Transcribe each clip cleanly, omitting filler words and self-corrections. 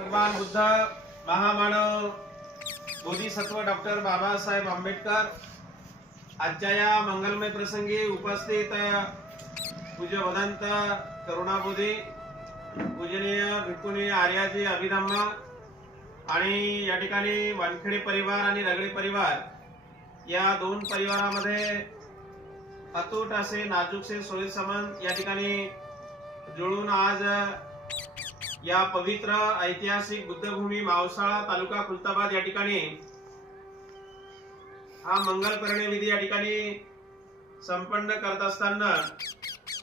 भगवान बुद्ध महामानव बोधिसत्व डॉक्टर बाबासाहेब आंबेडकर आजच्या या मंगलमय प्रसंगी उपस्थित पूज्य भदंत करुणाबोधी पूजनीय भिक्खुनी आर्याजी अभिधम्मा आणि या ठिकाणी वानखेडे परिवार आणि रगडे परिवार या दोन परिवारामध्ये अतूट असे नाजूकसे सोयी संबंध या ठिकाणी जुळून आज या पवित्र ऐतिहासिक बुद्धभूमी मावसाळा तालुका खुलताबाद या ठिकाणी हा मंगल करणे विधी या ठिकाणी संपन्न करत असताना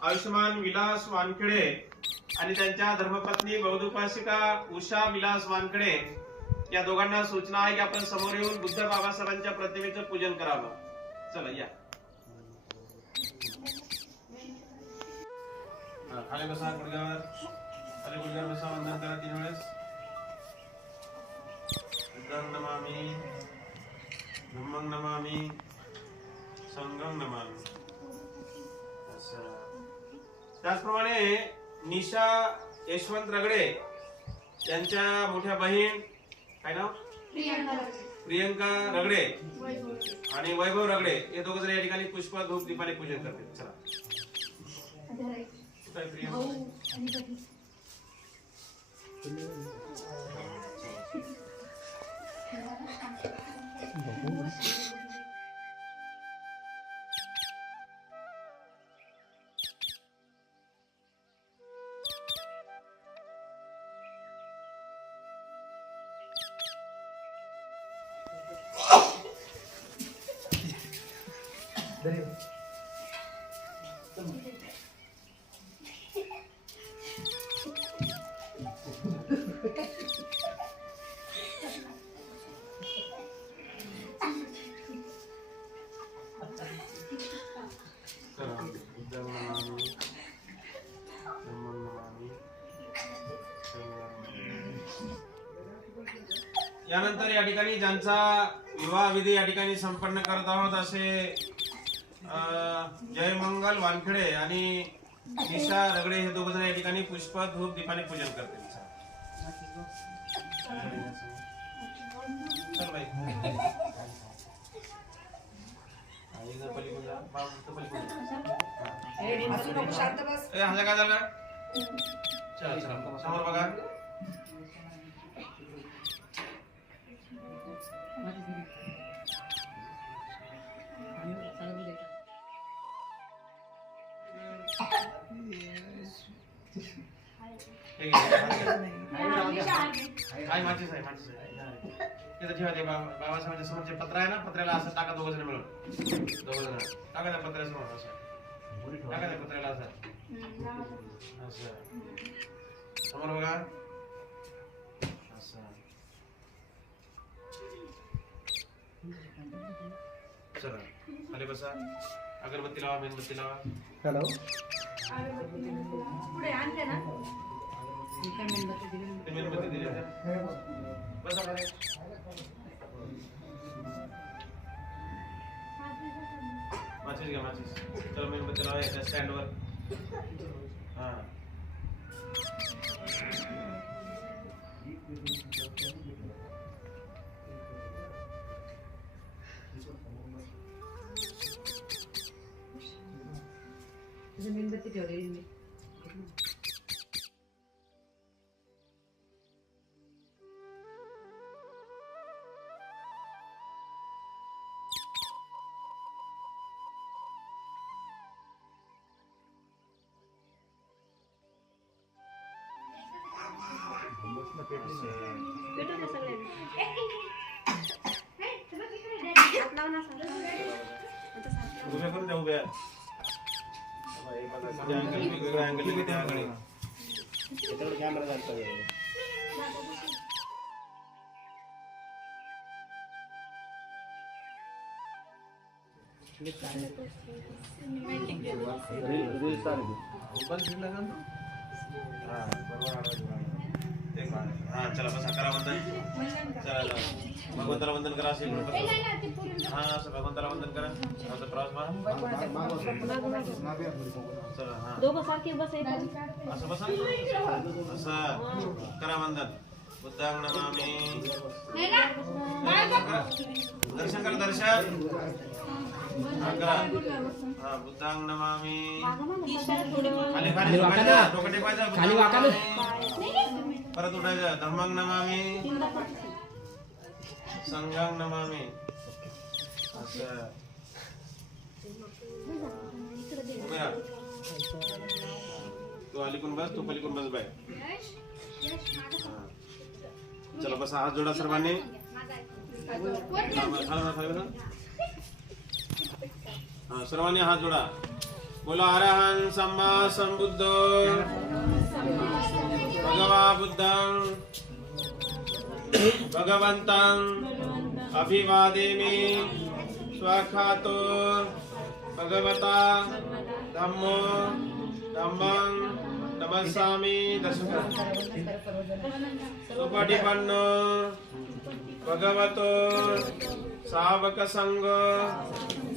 आयुष्मान विलास वानखेडे आणि त्यांच्या धर्मपत्नी बौद्धोपासिका उषा विलास वानखेडे या दोघांना सूचना आहे की आपण समोर येऊन बुद्ध बाबासाहेबांच्या प्रतिमेचं पूजन करावं. चला या खाली बसा गुडघ्यावर खाली गुडघ्यावर बसा वंदन करा 3 वेळेस. बुद्धं नमामि धम्मं नमामि संघं नमामि. त्याचप्रमाणे निशा यशवंत रगडे यांच्या मोठ्या बहीण काय नाव प्रियंका रगडे आणि वैभव रगडे हे दोघ जण या ठिकाणी पुष्प धूप दीपाने पूजन करतील. चला यानंतर या ठिकाणी ज्यांचा विवाह विधी या ठिकाणी संपन्न करत आहोत असे जयमंगल वानखेडे आणि निशा रगडे हे दोघ जण या ठिकाणी पुष्प धूप दीपाने पूजन करतील. काय झालं समोर बघा. बाबासाहेबांच्या समोरचे पत्र आहे ना, पत्र्याला असं टाका. दोघ जण मिळून टाका त्या पत्र्यासमोर. असं टाका त्या पत्र्याला असं समोर बघा. असं चला खाली बसा. अगरबत्ती लावा, मेणबत्ती लावा. हॅलो पुढे आणते ना मेणबत्ती दिली बसा खाली. माचीस घ्या माचीस. चला मेणबत्ती लावा याच्या स्टँडवर. हा मेणबत्ती ठेवलेली मी. उभ्या करून द्या. उभ्या कॅमेरा जातो. चला बसा करा वंदन. चला भगवंताला वंदन करा. असेल हा असं भगवंताला वंदन करा. असं प्रवास चला हा दोघं सारखे बसायचं असं बसा. असं करा वंदन. बुद्धां नमामि दर्शन कर दर्शन हा बुद्धां नमामि खाली खाली डोकं टेकवायचं खाली वाकायचं परत उठायचं धम्मं नमामि संघं नमामि असं उभे राहा तू अलीकडून बस तू पलीकडून बस बाय चला बस हात जोडा सर्वांनी सर्वांनी हात जोडा बोला अरहं सम्मा संबुद्ध भगवा बुद्धं भगवन्तं अभिवादेमि स्वाखातो भगवता धम्मो धम्मं नमस्सामि दशकं सुपटिपन्नो भगवतो सावक संघ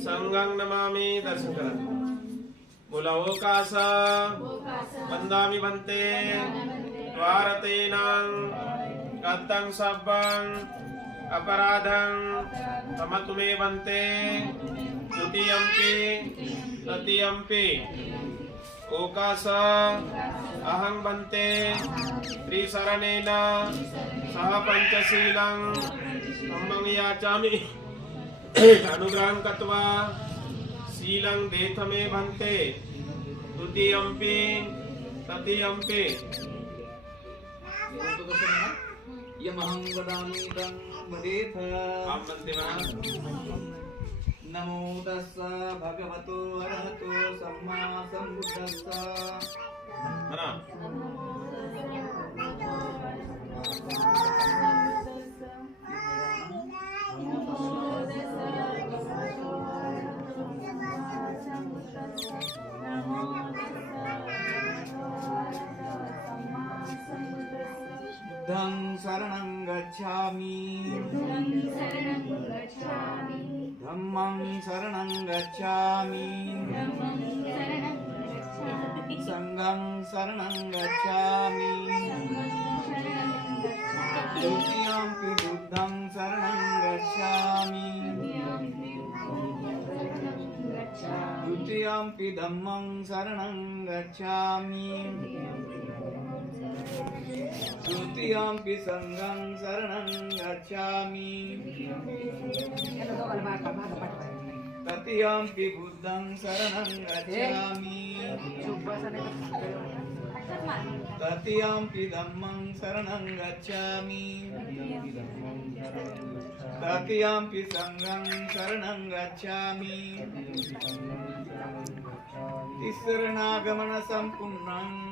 संघं नमामि दशकं बोला ओकास वन्दामि भन्ते द्वारतेनं गतं सब्बं अपराधं क्षमतु मे भन्ते द्वितीयंपि तृतीयंपि ओकास अहं भन्ते त्रिशरणेन सह पंचशीलं धम्मं याचामि अनुग्रहं कृत्वा शीलं देथ मे भन्ते द्वितीयंपि तृतीयंपि यमहं वदामि तं वदेथ आम भन्ते बना नमो तस्स भगवतो अरहतो सम्मा सम्बुद्धस्स बना बुद्धं शरणं गच्छामि धम्मं शरणं गच्छामि संघं शरणं गच्छामि द्वितीयंपि बुद्धं शरणं गच्छामि द्वितीयंपि धम्मं शरणं गच्छामि तृतीयंपि संघं शरणं गच्छामि तृतीयंपि बुद्धं शरणं गच्छामि तृतीयंपि धम्मं शरणं गच्छामि तृतीयंपि संघं शरणं गच्छामि तिसरणागमन संपूर्णं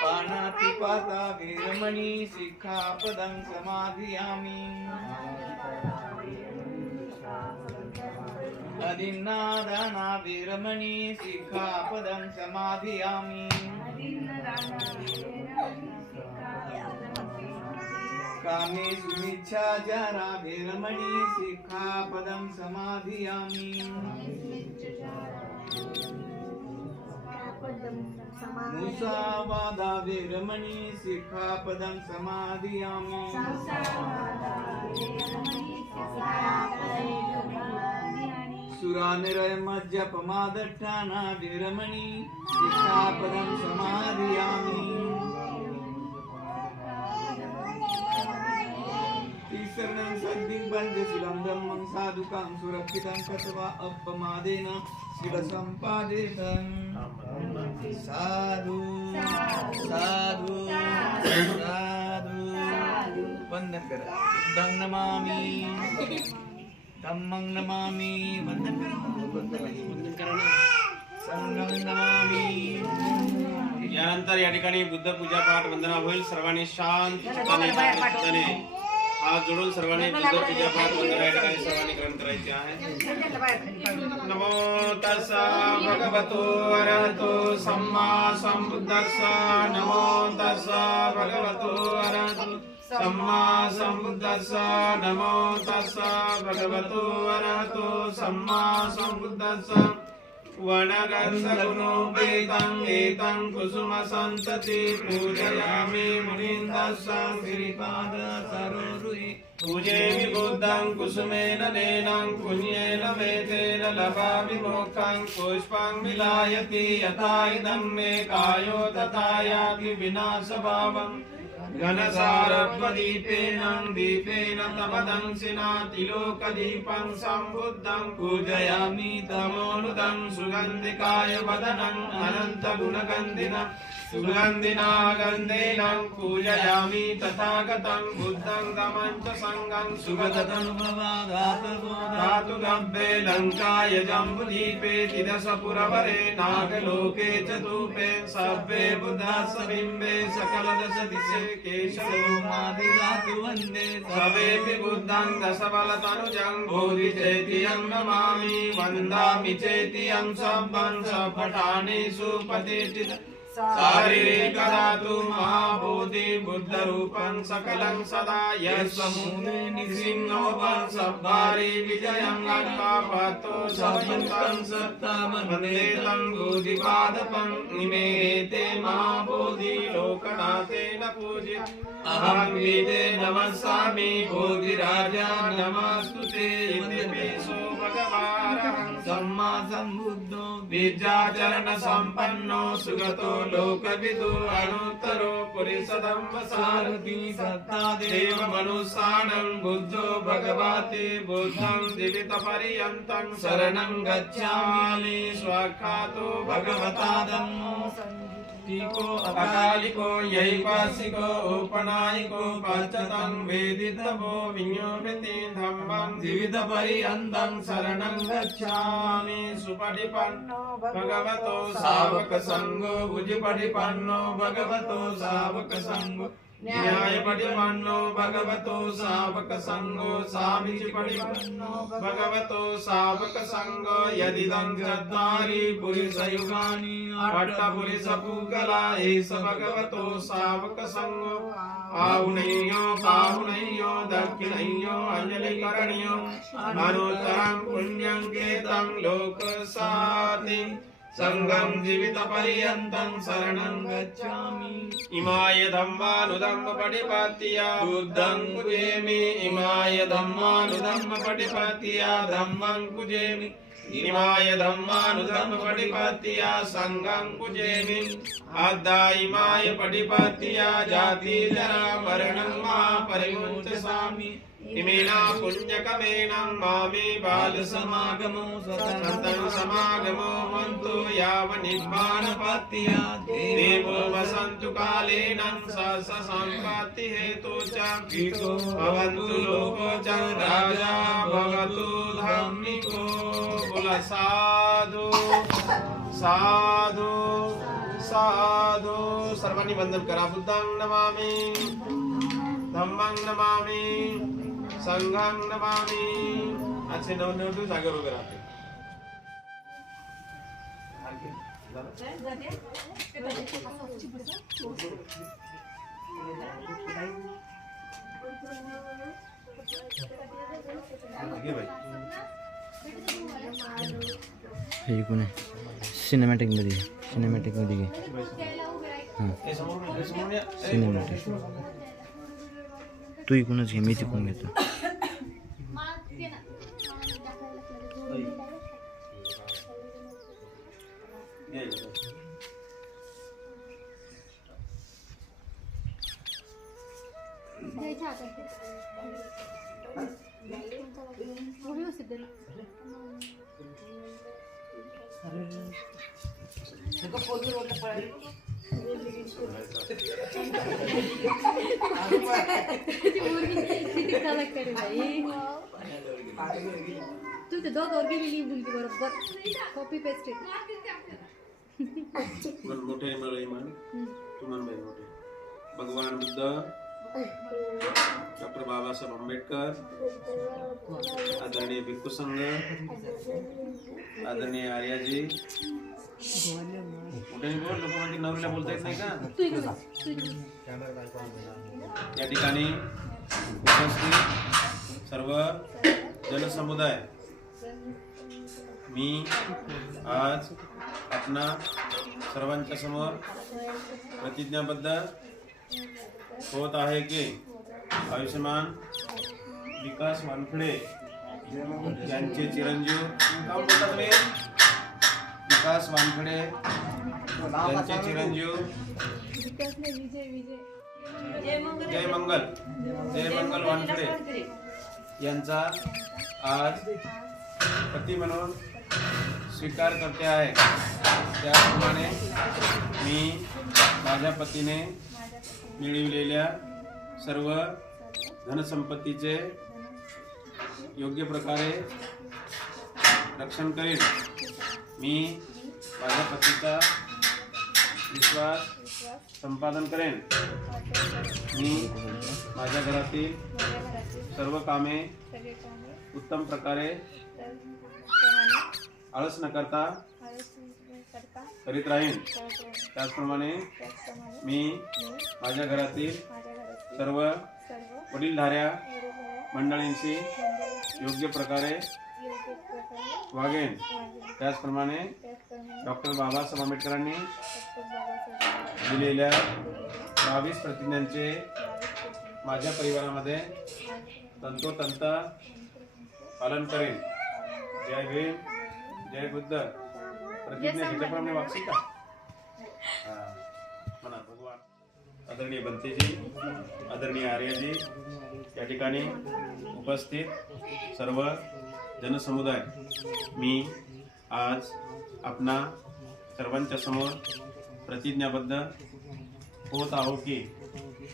पाणातिपाता वीरमणि शिक्षापदं समाधियामि अदिन्नादाना वीरमणि शिक्षापदं समाधियामि कामेषु मिच्छाचारा वीरमणि शिक्षापदं समाधियामि मुसावादा वीरमणि शिक्षापदं समाधियामि सुरानिरय मज्जपमादट्ठाना वीरमणि शिक्षापदं समाधियामि तिसरणं सद्दिं पंचशीलं धम्मं साधुकां सुरक्षितं कृत्वा अपमादेन शिवसम्पादितं साधु साधु साधु वंदन करा बुद्धं नमामि धम्मं नमामि वंदन करा संघं नमामि यानंतर या ठिकाणी बुद्ध पूजा पाठ वंदना होईल सर्वांनी शांत चित्ताने हात जोडून सर्वांनी बुद्ध पूजा पाठ वंदना या ठिकाणी सर्वांनी ग्रहण करायचे आहे नमो तस्सा भगवतो अरहतो सम्मा संबुद्धस्स नमो तस्सा भगवतो अरहतो सम्मा संबुद्धस्स नमो तस्सा भगवतो अरहतो सम्मा संबुद्धस्स वनगन्धगुणोपेतं एतं कुसुमसन्तति पूजयामि मुनीन्द्रस्सा श्रीपाद सरोरुहि पूजेमि बुद्धं कुसुमेन नेनं पुण्येन मेतेन लभामि मोक्षं पुष्पं विलायति यथा इदं मे कायो तथा याति विनाशभावम् घनसारत्वदीपेन दीपेन तपदंसिना तिलोकदीपं सम्बुद्धं पूजयामि तमोनुदं सुगन्धिकाय वदनं अनन्तगुणगन्धिना सुगन्धिना गन्धेन पूजयामि तथागतं बुद्धं दमं च सङ्गं धातु गव्ये लङ्काय जम्बुदीपे तिदशपुरवरे नागलोके च धूपे सव्ये बुद्धस्य बिम्बे सकलदशदिशे केशवमादिधातु वन्दे सवेऽपि बुद्धं दशबलतनुजं बोधिचेत्यं नमामि वन्दामि चेत्यं सब्बं सपठानेषु प्रतिष्ठित शारीरिकधातु महाबोधि बुद्धरूपं सकलं सदा यस्मुने निसिंहो वंशभारी विजयं अङ्गापतो सवयुतं सत्तं वन्दे तं बोधिपादपं इमे ते महाबोधि लोकनाथेन पूजित अहं विदे नमस्सामि बोधिराजा नमस्तुते इतिपिसो भगवान् सम्मा सम्बुद्धो विद्याचरण सम्पन्नो सुगतो लोकविदु अनुत्तरो पुरुषधम्म सारथि सत्तादेव मनुष्यानं बुद्धो भगवते बुद्धं जीवितपर्यन्तं शरणं गच्छामि स्वाख्यातो भगवता धम्मो टीको अकालिको यैपासिको उपनायिको पञ्चतं वेदितवो विज्ञोपति धम्मं जीवितपर्यन्तं शरणं गच्छामि सुपटिपन्नो भगवतो सावकसङ्गो भुजपटिपन्नो भगवतो सावकसङ्गो न्यायपटिपन्नो भगवतो सावकसङ्गो सामिचिपटिपन्नो भगवतो सावकसङ्गो यदिदं चत्वारि पुरुषयुगानि अष्टपुरुषपूगला एष भगवतो सावकसङ्गो आहुनय्यो पाहुनय्यो दक्षिणय्यो अञ्जलिकरणीयो अनुत्तरं पुण्यं केतं लोकसाति संगं जीवितपर्यन्तं शरणं गच्छामि इमाय धम्मानुधम्म पटिपत्या बुद्धं कुजेमि इमाय धम्मानुधम्म पटिपत्या धम्मं कुजेमि इमाय धम्मानुधम्म पटिपत्या संगं कुजेमि अद्धा इमाय पटिपत्या जाति जरा मरणं मा परिमुञ्चसामि इमेना पुण्यकमेनं मामे बालसमागमो सतं समागमो मन्तु यावनिर्वाणपत्या देवो वसन्तु कालेन सम्पत्ति हेतु च भवन्तु लोको च राजा भवतु धम्मिको बोल साधु साधु साधु सर्वांनी वंदन करा बुद्धं नमामि धम्मं नमामि संघं नमामि अच्छे नव जागर वगैरे राहते हे कोण आहे सिनेमॅटिक मध्ये घे हां सिनेमॅटिक तू इकूनच घे मी तिकून घेतो तू ते दोघं और गेलेली मुलगी बरोबर कॉपी पेस्ट मोठे मन तू मन मोठे भगवान बुद्ध डॉक्टर बाबासाहेब आंबेडकर आदरणीय भिक्खू संघ आदरणीय आर्याजी मोठे बोल लोकांची नवरीला बोलता येत नाही का या ठिकाणी उपस्थित सर्व जनसमुदाय मी आज आपणा सर्वांच्या समोर प्रतिज्ञाबद्ध होत आहे की आयुष्यमान विकास वानखडे यांचे चिरंजीव नाव बोलता तुम्ही? विकास वानखडे यांचे चिरंजीव जय मंगल वानखडे यांचा आज पती म्हणून स्वीकार करते आहे। त्याप्रमाणे मी माझ्या पतीने मिळविलेल्या सर्व धनसंपत्तीचे योग्य प्रकारे रक्षण करेन। मी माझ्या पतीचा विश्वास संपादन करेन। मी माझ्या घरातील सर्व कामे उत्तम प्रकारे आळस न करता करीत राहीन। त्याचप्रमाणे मी माझ्या घरातील सर्व वडीलधाऱ्या मंडळींशी योग्य प्रकारे वागेन। त्याचप्रमाणे डॉक्टर बाबासाहेब आंबेडकरांनी दिलेल्या 22 प्रतिज्ञांचे माझ्या परिवारामध्ये तंतोतंत पालन करेन। जय भीम, जय बुद्ध। प्रतिज्ञा घेतल्याप्रमाणे वागशील का? म्हणा भगवान। आदरणीय बंतेजी, आदरणीय आर्यजी, या ठिकाणी उपस्थित सर्व जनसमुदाय, मी आज आपणा सर्वांच्या समोर प्रतिज्ञाबद्ध होत आहो की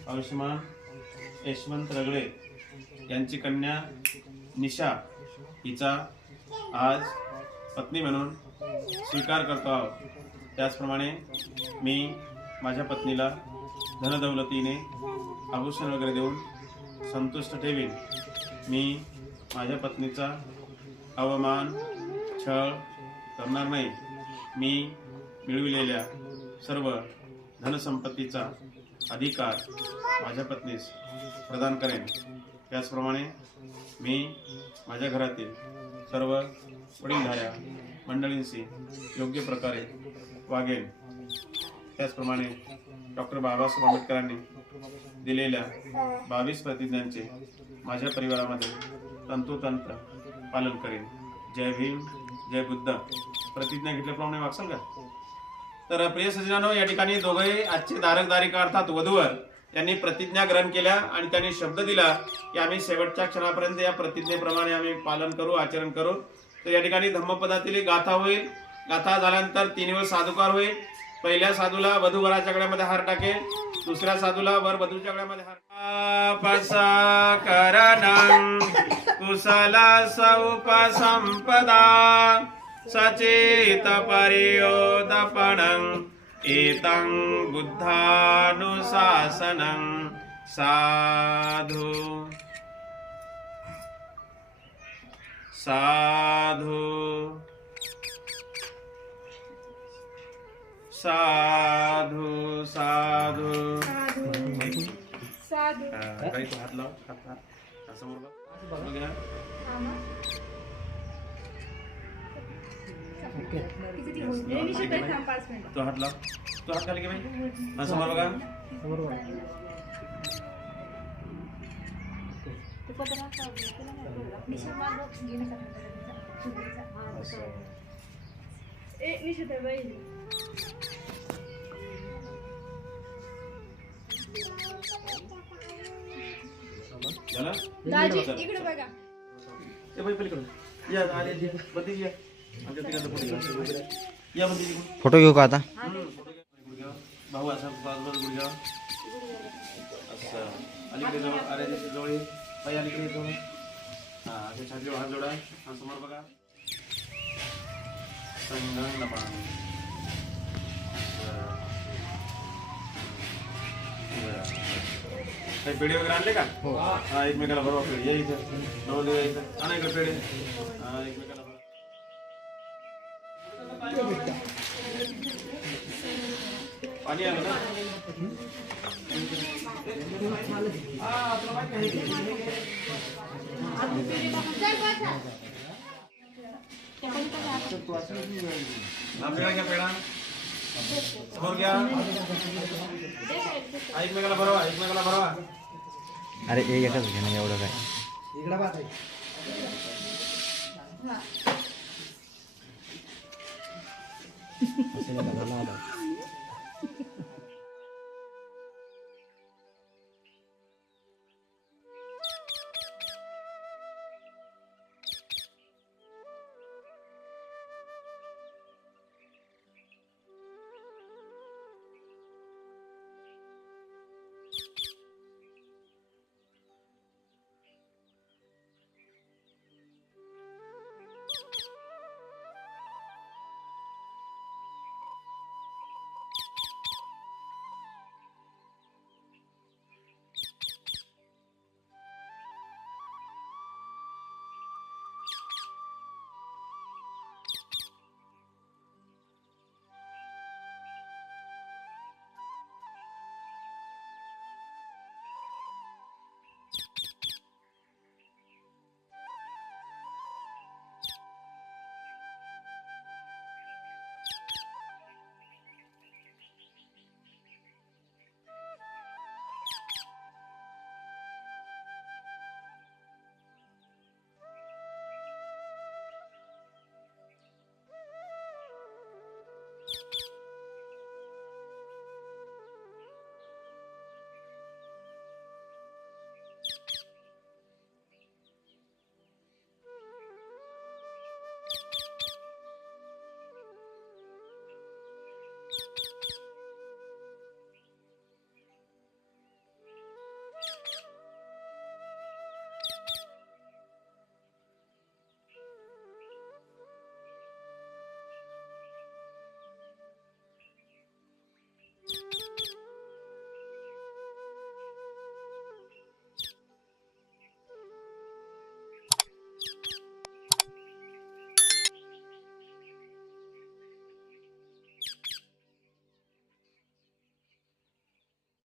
आयुष्यमान यशवंत रगळे यांची कन्या निशा हिचा आज पत्नी म्हणून स्वीकार करतो आहोत। त्याचप्रमाणे मी माझ्या पत्नीला धनदौलतीने आभूषण वगैरे देऊन संतुष्ट ठेवीन। मी माझ्या पत्नीचा अवमान छळ करणार नाही। मी मिळविलेल्या सर्व धनसंपत्तीचा अधिकार माझ्या पत्नीस प्रदान करेन। त्याचप्रमाणे मी माझ्या घरातील सर्व वडीलधाऱ्या मंडळींशी योग्य प्रकारे वागेन। त्याचप्रमाणे डॉक्टर बाबासाहेब आंबेडकरांनी दिलेल्या 22 प्रतिज्ञांचे माझ्या परिवारामध्ये तंतोतंत पालन करेन। जय भीम, जय बुद्ध। प्रतिज्ञा घेतल्याप्रमाणे वागसाल का? तर प्रिय सज्जनांनो, या ठिकाणी दोघे आजचे धारकधारिका अर्थात वधूवर यांनी प्रतिज्ञा ग्रहण केल्या आणि त्यांनी शब्द दिला की आम्ही शेवटच्या क्षणापर्यंत या प्रतिज्ञेप्रमाणे आम्ही पालन करू, आचरण करू। तर या ठिकाणी धम्मपदातील गाथा होईल। गाथा झाल्यानंतर 3 वेळ साधुकार होईल। पहिल्या साधूला वधू वराच्या गळ्यामध्ये हार टाकेल, दुसऱ्या साधूला वर वधूच्या गळ्यामध्ये हार। पसाकरणं कुशला सौपसंपदा सचेत परियोदपणं एतं बुद्धानुशासनं साधु साधु साधु साधु साधू काही तो हात लाव, हात समोर बघ घ्या। तो हात लाव, तो हात खाली घे बाई, समोर बघा। झालं? दाजी इकडे बघा। ते बाई पलीकडे या, आले बंदी या, आमच्या तिकडे पुढे या बंदी। फोटो घेऊ का आता? भाऊ असा बाजूला गुडघ्या असं अलीकडे जवळ, अरे जवळ ये बाई, अलीकडे येतो। हा, असे छातीवर हात जोडा, हा समोर बघा। संगम नमामि। काही पेढे वगैरे आणले का? हा, एकमेकाला बरोबर पेढे या इथं, नवले या इथं, आणा इकडे पेढे। हा, एकमेकाला बरोबर पाणी आलं ना? आपल्याला घ्या पेढा समोर घ्या एकमेकाला भरवा एकमेकाला भरवा अरे एकच घे ना एवढं काय